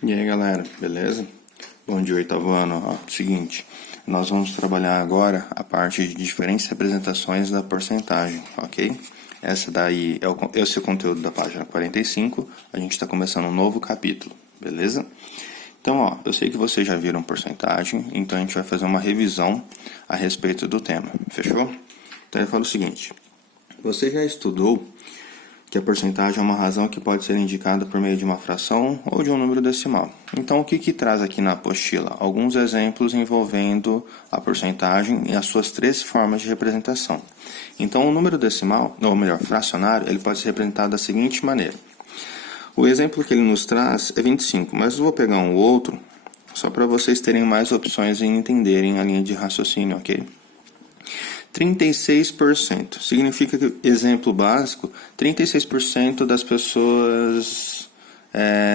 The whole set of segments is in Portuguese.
E aí galera, beleza? Bom dia, oitavo ano. Seguinte, nós vamos trabalhar agora a parte de diferentes representações da porcentagem, ok? Essa daí esse é o conteúdo da página 45, a gente está começando um novo capítulo, beleza? Então, eu sei que vocês já viram porcentagem, então a gente vai fazer uma revisão a respeito do tema, fechou? Então eu falo o seguinte, você já estudou que a porcentagem é uma razão que pode ser indicada por meio de uma fração ou de um número decimal. Então, o que traz aqui na apostila? Alguns exemplos envolvendo a porcentagem e as suas três formas de representação. Então, o número decimal, ou melhor, fracionário, ele pode ser representado da seguinte maneira. O exemplo que ele nos traz é 25, mas eu vou pegar um outro, só para vocês terem mais opções e entenderem a linha de raciocínio, ok? 36%. Significa que, exemplo básico, 36% das pessoas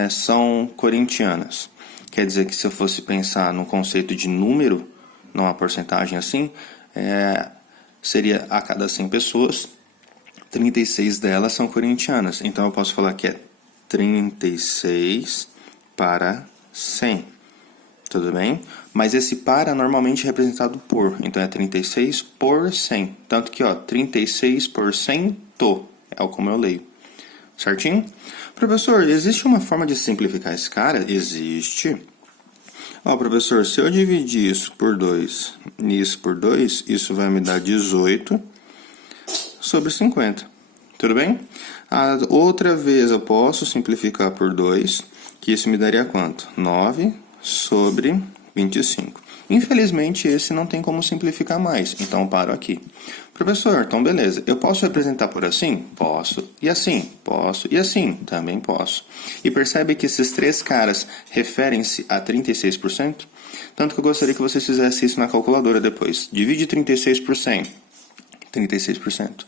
são corintianas. Quer dizer que se eu fosse pensar no conceito de número, não a porcentagem assim, seria a cada 100 pessoas, 36 delas são corintianas. Então eu posso falar que é 36 para 100. Tudo bem? Mas esse para normalmente é representado por. Então é 36 por 100. Tanto que, 36% é como eu leio. Certinho? Professor, existe uma forma de simplificar esse cara? Existe. Professor, se eu dividir isso por 2 e isso por 2, isso vai me dar 18 sobre 50. Tudo bem? Outra vez eu posso simplificar por 2, que isso me daria quanto? 9 sobre 25. Infelizmente, esse não tem como simplificar mais, então eu paro aqui. Professor, então beleza, eu posso representar por assim? Posso. E assim? Posso. E assim? Também posso. E percebe que esses três caras referem-se a 36%? Tanto que eu gostaria que vocês fizessem isso na calculadora depois. Divide 36 por 100. 36%.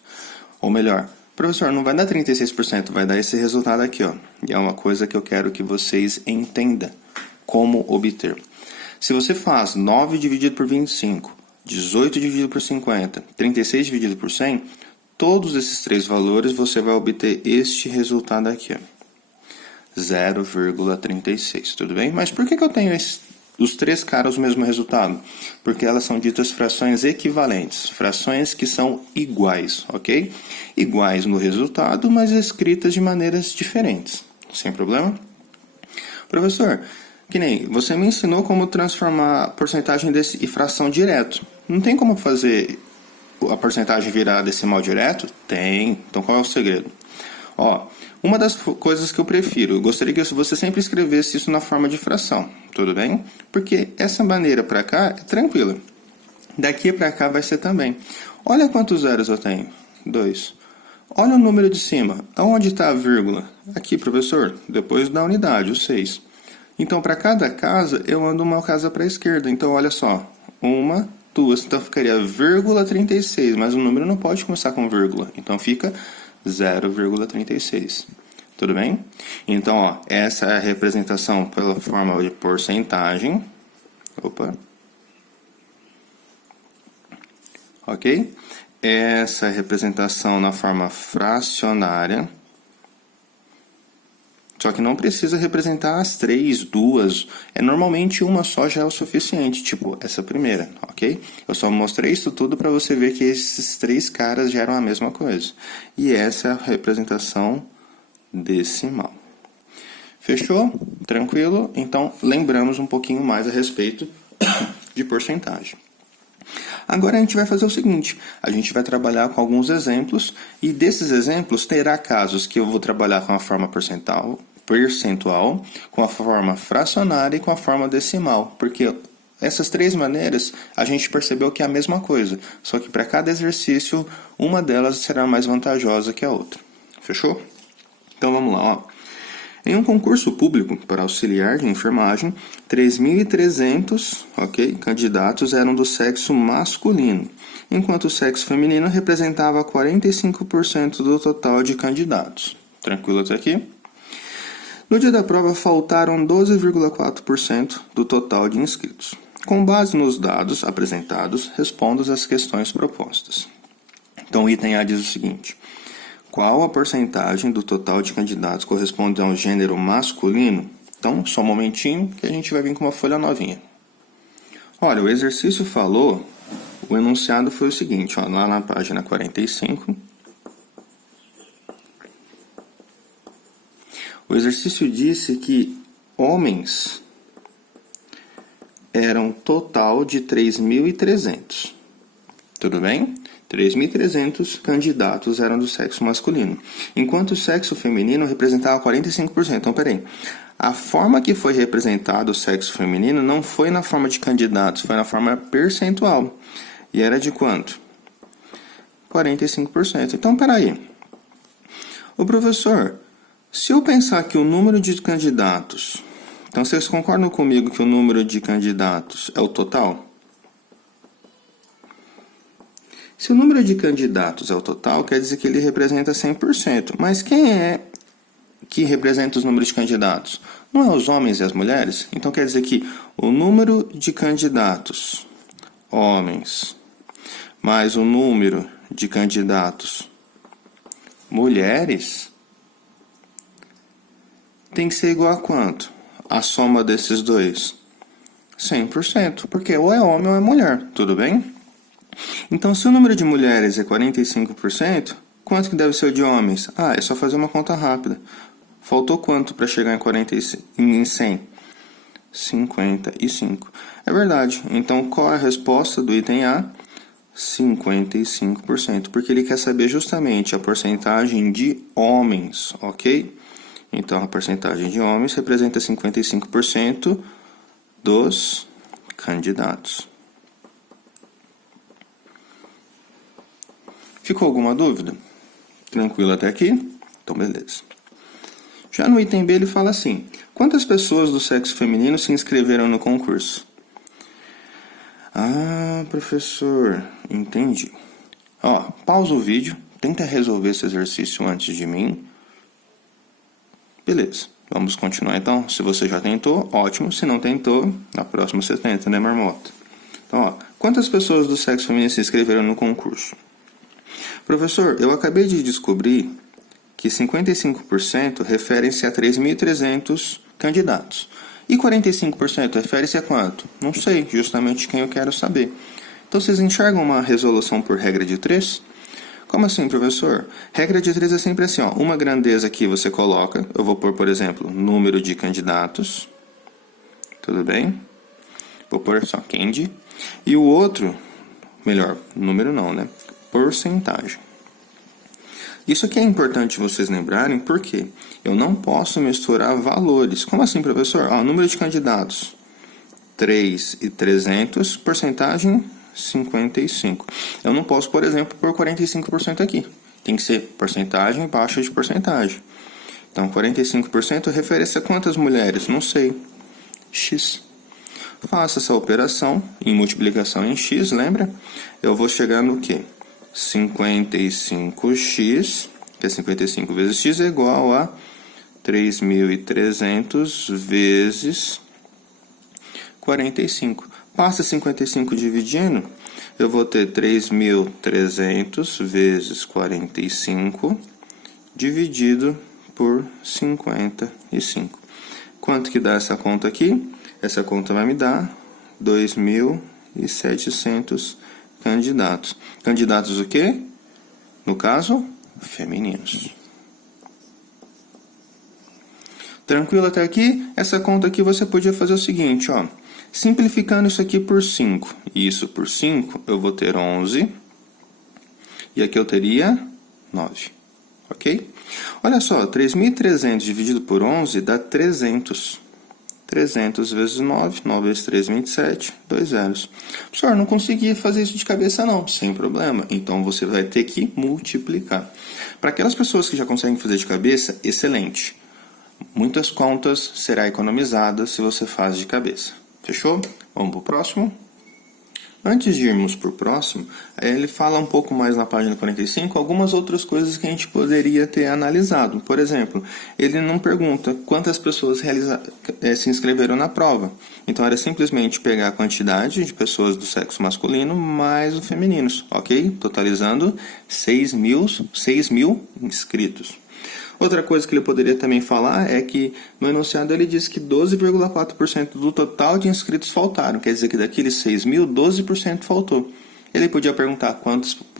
Ou melhor, professor, não vai dar 36%, vai dar esse resultado aqui, E é uma coisa que eu quero que vocês entendam. Como obter. Se você faz 9 dividido por 25, 18 dividido por 50, 36 dividido por 100, todos esses três valores você vai obter este resultado aqui, 0,36, tudo bem? Mas por que eu tenho os três caras o mesmo resultado? Porque elas são ditas frações equivalentes, frações que são iguais, ok? Iguais no resultado, mas escritas de maneiras diferentes, sem problema? Professor, que nem você me ensinou como transformar a porcentagem e fração direto. Não tem como fazer a porcentagem virar decimal direto? Tem. Então qual é o segredo? Uma das coisas que eu prefiro, eu gostaria que você sempre escrevesse isso na forma de fração, tudo bem? Porque essa maneira para cá é tranquila. Daqui para cá vai ser também. Olha quantos zeros eu tenho. 2. Olha o número de cima. Aonde está a vírgula? Aqui, professor. Depois da unidade, o 6. Então, para cada casa, eu ando uma casa para a esquerda. Então, olha só. 1, 2. Então, ficaria 0,36. Mas o número não pode começar com vírgula. Então, fica 0,36. Tudo bem? Então, essa é a representação pela forma de porcentagem. Ok? Essa é a representação na forma fracionária. Só que não precisa representar as três, duas. Normalmente uma só já é o suficiente, tipo essa primeira, ok? Eu só mostrei isso tudo para você ver que esses três caras geram a mesma coisa. E essa é a representação decimal. Fechou? Tranquilo? Então, lembramos um pouquinho mais a respeito de porcentagem. Agora a gente vai fazer o seguinte, a gente vai trabalhar com alguns exemplos e desses exemplos terá casos que eu vou trabalhar com a forma percentual, com a forma fracionária e com a forma decimal, porque essas três maneiras a gente percebeu que é a mesma coisa, só que para cada exercício uma delas será mais vantajosa que a outra. Fechou? Então vamos lá, Em um concurso público para auxiliar de enfermagem, 3.300 candidatos eram do sexo masculino, enquanto o sexo feminino representava 45% do total de candidatos. Tranquilo até aqui? No dia da prova, faltaram 12,4% do total de inscritos. Com base nos dados apresentados, responda às questões propostas. Então, o item A diz o seguinte: qual a porcentagem do total de candidatos corresponde ao gênero masculino? Então, só um momentinho que a gente vai vir com uma folha novinha. Olha, o exercício falou, o enunciado foi o seguinte, ó, lá na página 45. O exercício disse que homens eram total de 3.300. Tudo bem? 3.300 candidatos eram do sexo masculino, enquanto o sexo feminino representava 45%. Então, peraí. A forma que foi representado o sexo feminino não foi na forma de candidatos, foi na forma percentual. E era de quanto? 45%. Então, peraí. Ô professor, se eu pensar que o número de candidatos... Então, vocês concordam comigo que o número de candidatos é o total? Se o número de candidatos é o total, quer dizer que ele representa 100%. Mas quem é que representa os números de candidatos? Não é os homens e as mulheres? Então quer dizer que o número de candidatos homens mais o número de candidatos mulheres tem que ser igual a quanto? A soma desses dois? 100%, porque ou é homem ou é mulher, tudo bem? Então, se o número de mulheres é 45%, quanto que deve ser o de homens? É só fazer uma conta rápida. Faltou quanto para chegar em 100? 55. É verdade. Então, qual é a resposta do item A? 55%, porque ele quer saber justamente a porcentagem de homens, ok? Então, a porcentagem de homens representa 55% dos candidatos. Ficou alguma dúvida? Tranquilo até aqui? Então, beleza. Já no item B ele fala assim: quantas pessoas do sexo feminino se inscreveram no concurso? Professor, entendi. Pausa o vídeo, tenta resolver esse exercício antes de mim. Beleza, vamos continuar então. Se você já tentou, ótimo. Se não tentou, na próxima você tenta, né, marmota? Então, quantas pessoas do sexo feminino se inscreveram no concurso? Professor, eu acabei de descobrir que 55% referem-se a 3.300 candidatos. E 45% refere-se a quanto? Não sei, justamente quem eu quero saber. Então, vocês enxergam uma resolução por regra de 3? Como assim, professor? Regra de 3 é sempre assim, uma grandeza que você coloca. Eu vou pôr, por exemplo, número de candidatos. Tudo bem? Vou pôr só candy. E o outro, melhor, número não, né? Porcentagem. Isso aqui é importante vocês lembrarem, porque eu não posso misturar valores. Como assim, professor? Número de candidatos, 3.300, porcentagem, 55. Eu não posso, por exemplo, pôr 45% aqui. Tem que ser porcentagem baixa de porcentagem. Então, 45% refere-se a quantas mulheres? Não sei. X. Faça essa operação em multiplicação em X, lembra? Eu vou chegar no quê? 55x, que é 55 vezes x, é igual a 3.300 vezes 45. Passa 55 dividindo, eu vou ter 3.300 vezes 45 dividido por 55. Quanto que dá essa conta aqui? Essa conta vai me dar 2.700 candidatos. Candidatos o quê? No caso, femininos. Tranquilo até aqui? Essa conta aqui você podia fazer o seguinte, simplificando isso aqui por 5 e isso por 5, eu vou ter 11. E aqui eu teria 9. Ok? Olha só, 3.300 dividido por 11 dá 300. 300 vezes 9, 9 vezes 3, 27, 2 zeros. Professor, não consegui fazer isso de cabeça não, sem problema. Então, você vai ter que multiplicar. Para aquelas pessoas que já conseguem fazer de cabeça, excelente. Muitas contas será economizadas se você faz de cabeça. Fechou? Vamos para o próximo? Antes de irmos para o próximo, ele fala um pouco mais na página 45 algumas outras coisas que a gente poderia ter analisado. Por exemplo, ele não pergunta quantas pessoas se inscreveram na prova. Então, era simplesmente pegar a quantidade de pessoas do sexo masculino mais os femininos, ok? Totalizando 6.000 inscritos. Outra coisa que ele poderia também falar é que no enunciado ele diz que 12,4% do total de inscritos faltaram. Quer dizer que daqueles 6 mil, 12% faltou. Ele podia perguntar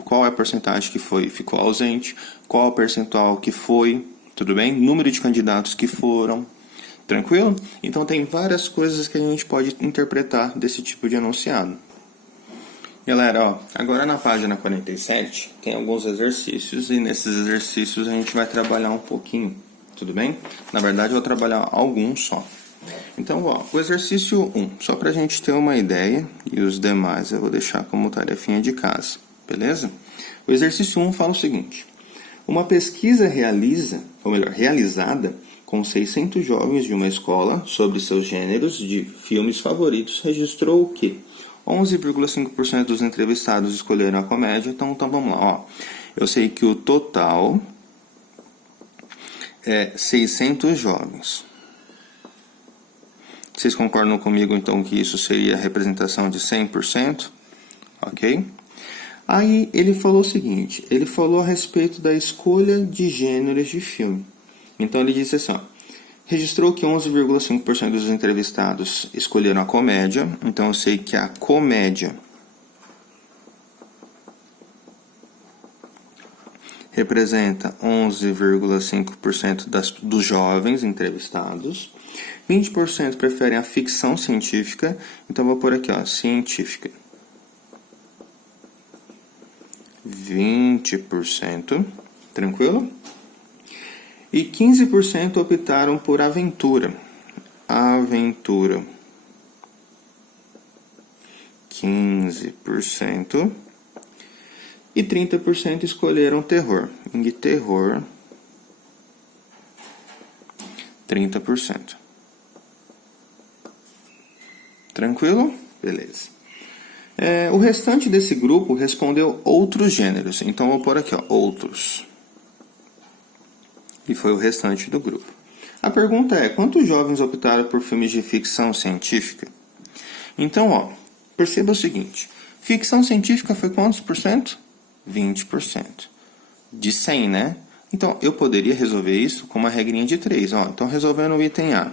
qual é a porcentagem que ficou ausente, qual é o percentual que foi, tudo bem? Número de candidatos que foram, tranquilo? Então tem várias coisas que a gente pode interpretar desse tipo de enunciado. Galera, ó, agora na página 47 tem alguns exercícios e nesses exercícios a gente vai trabalhar um pouquinho, tudo bem? Na verdade eu vou trabalhar alguns só. Então, ó, o exercício 1, só pra gente ter uma ideia, e os demais eu vou deixar como tarefinha de casa, beleza? O exercício 1 fala o seguinte: uma pesquisa realizada com 600 jovens de uma escola sobre seus gêneros de filmes favoritos registrou que 11,5% dos entrevistados escolheram a comédia. Então vamos lá, ó. Eu sei que o total é 600 jovens. Vocês concordam comigo, então, que isso seria a representação de 100%? Ok? Aí ele falou o seguinte, ele falou a respeito da escolha de gêneros de filme. Então ele disse assim, ó, registrou que 11,5% dos entrevistados escolheram a comédia. Então eu sei que a comédia representa 11,5% dos jovens entrevistados. 20% preferem a ficção científica. Então eu vou pôr aqui, ó, científica. 20%, tranquilo? E 15% optaram por aventura. Aventura. 15%. E 30% escolheram terror. E terror. 30%. Tranquilo? Beleza. O restante desse grupo respondeu outros gêneros. Então, eu vou pôr aqui, ó, outros. E foi o restante do grupo. A pergunta é, quantos jovens optaram por filmes de ficção científica? Então, ó, perceba o seguinte. Ficção científica foi quantos por cento? 20%. De 100, né? Então, eu poderia resolver isso com uma regrinha de 3. Ó. Então, resolvendo o item A.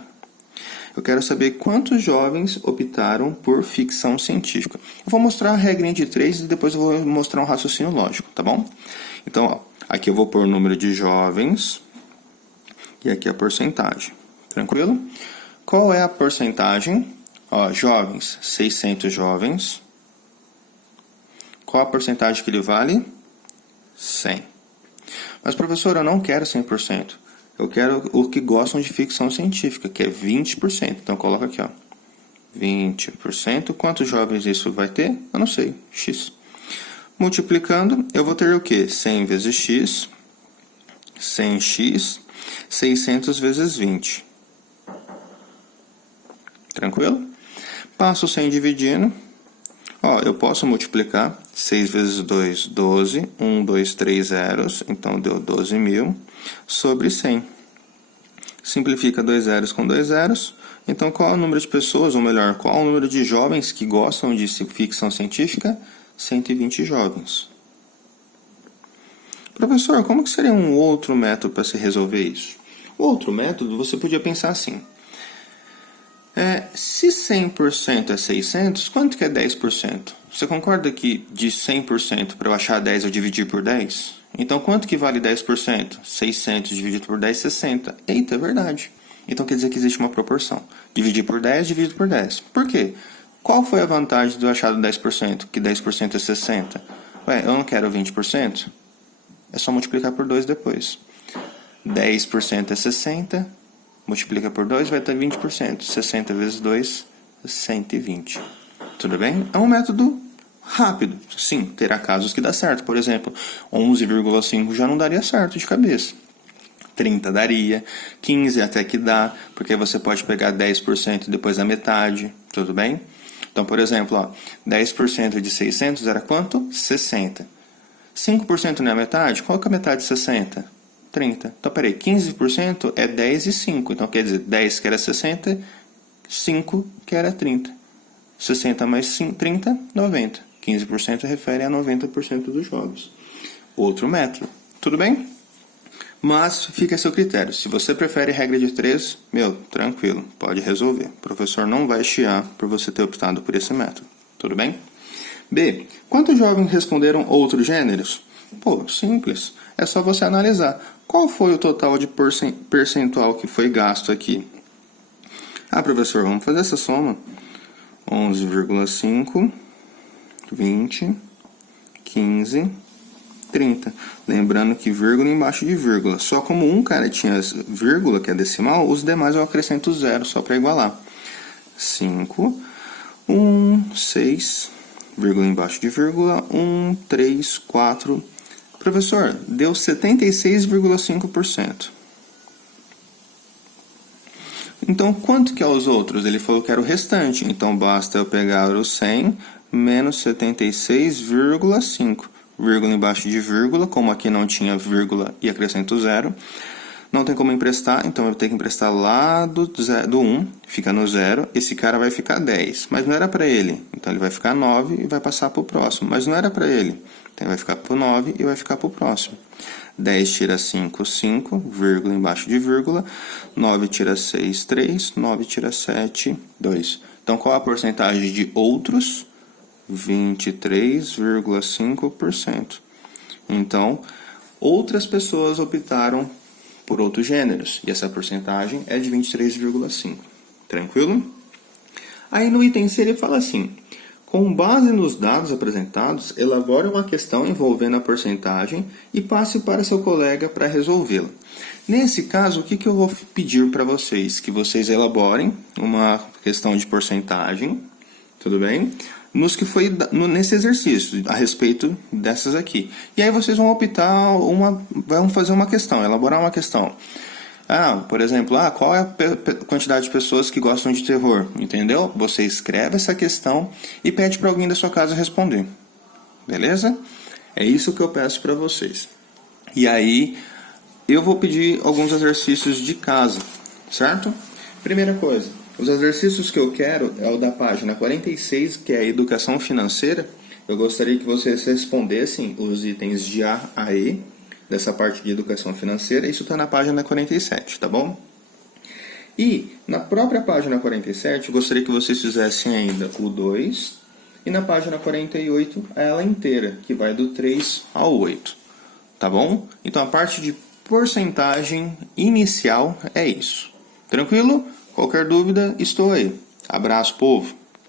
Eu quero saber quantos jovens optaram por ficção científica. Eu vou mostrar a regrinha de 3 e depois eu vou mostrar um raciocínio lógico, tá bom? Então, ó, aqui eu vou pôr o número de jovens e aqui a porcentagem. Tranquilo? Qual é a porcentagem? Ó, jovens, 600 jovens. Qual a porcentagem que ele vale? 100. Mas, professor, eu não quero 100%. Eu quero o que gostam de ficção científica, que é 20%. Então, coloca aqui, ó. 20%. Quantos jovens isso vai ter? Eu não sei. X. Multiplicando, eu vou ter o quê? 100 vezes x. 100x. 600 vezes 20. Tranquilo? Passo 100 dividindo. Ó, eu posso multiplicar 6 vezes 2, 12. 1, 2, 3 zeros. Então, deu 12.000 sobre 100. Simplifica 2 zeros com 2 zeros. Então, qual é o número de pessoas, ou melhor, qual é o número de jovens que gostam de ficção científica? 120 jovens. Professor, como que seria um outro método para se resolver isso? O outro método, você podia pensar assim. Se 100% é 600, quanto que é 10%? Você concorda que de 100% para eu achar 10 eu dividir por 10? Então, quanto que vale 10%? 600 dividido por 10, 60. Eita, é verdade. Então, quer dizer que existe uma proporção. Dividir por 10, dividido por 10. Por quê? Qual foi a vantagem do achado 10%? Que 10% é 60. Ué, eu não quero 20%? É só multiplicar por 2 depois. 10% é 60. Multiplica por 2, vai ter 20%. 60 vezes 2, 120. Tudo bem? É um método rápido. Sim, terá casos que dá certo. Por exemplo, 11,5 já não daria certo de cabeça. 30 daria. 15 até que dá, porque você pode pegar 10% e depois a metade. Tudo bem? Então, por exemplo, ó, 10% de 600 era quanto? 60. 5% não é a metade? Qual que é a metade de 60? 30. Então, peraí, 15% é 10 e 5. Então, quer dizer, 10 que era 60, 5 que era 30. 60 mais 30, 90. 15% refere a 90% dos jogos. Outro método. Tudo bem? Mas fica a seu critério. Se você prefere regra de 3, tranquilo, pode resolver. O professor não vai chiar por você ter optado por esse método. Tudo bem? B. Quantos jovens responderam outros gêneros? Simples. É só você analisar. Qual foi o total de percentual que foi gasto aqui? Professor, vamos fazer essa soma. 11,5, 20, 15, 30. Lembrando que vírgula embaixo de vírgula. Só como um cara tinha vírgula, que é decimal, os demais eu acrescento zero, só para igualar. 5, 1, 6, vírgula embaixo de vírgula, 1, 3, 4. Professor, deu 76,5%. Então, quanto que é os outros? Ele falou que era o restante. Então, basta eu pegar o 100 menos 76,5. Vírgula embaixo de vírgula, como aqui não tinha vírgula e acrescento zero. Não tem como emprestar, então eu vou ter que emprestar lá do 1, fica no 0. Esse cara vai ficar 10, mas não era para ele. Então ele vai ficar 9 e vai passar para o próximo, mas não era para ele. Então ele vai ficar para o 9 e vai ficar para o próximo. 10 tira 5, 5, vírgula embaixo de vírgula. 9 tira 6, 3. 9 tira 7, 2. Então qual a porcentagem de outros? 23,5%. Então, outras pessoas optaram por outros gêneros, e essa porcentagem é de 23,5%. Tranquilo? Aí no item C ele fala assim: com base nos dados apresentados, elabore uma questão envolvendo a porcentagem e passe para seu colega para resolvê-la. Nesse caso, o que eu vou pedir para vocês? Que vocês elaborem uma questão de porcentagem, tudo bem? Nesse exercício, a respeito dessas aqui. E aí vocês vão vão fazer uma questão, elaborar uma questão. Por exemplo, qual é a quantidade de pessoas que gostam de terror? Entendeu? Você escreve essa questão e pede para alguém da sua casa responder. Beleza? É isso que eu peço para vocês. E aí, eu vou pedir alguns exercícios de casa, certo? Primeira coisa, os exercícios que eu quero é o da página 46, que é a educação financeira. Eu gostaria que vocês respondessem os itens de A a E, dessa parte de educação financeira. Isso está na página 47, tá bom? E na própria página 47, eu gostaria que vocês fizessem ainda o 2. E na página 48, ela inteira, que vai do 3 ao 8. Tá bom? Então a parte de porcentagem inicial é isso. Tranquilo? Qualquer dúvida, estou aí. Abraço, povo!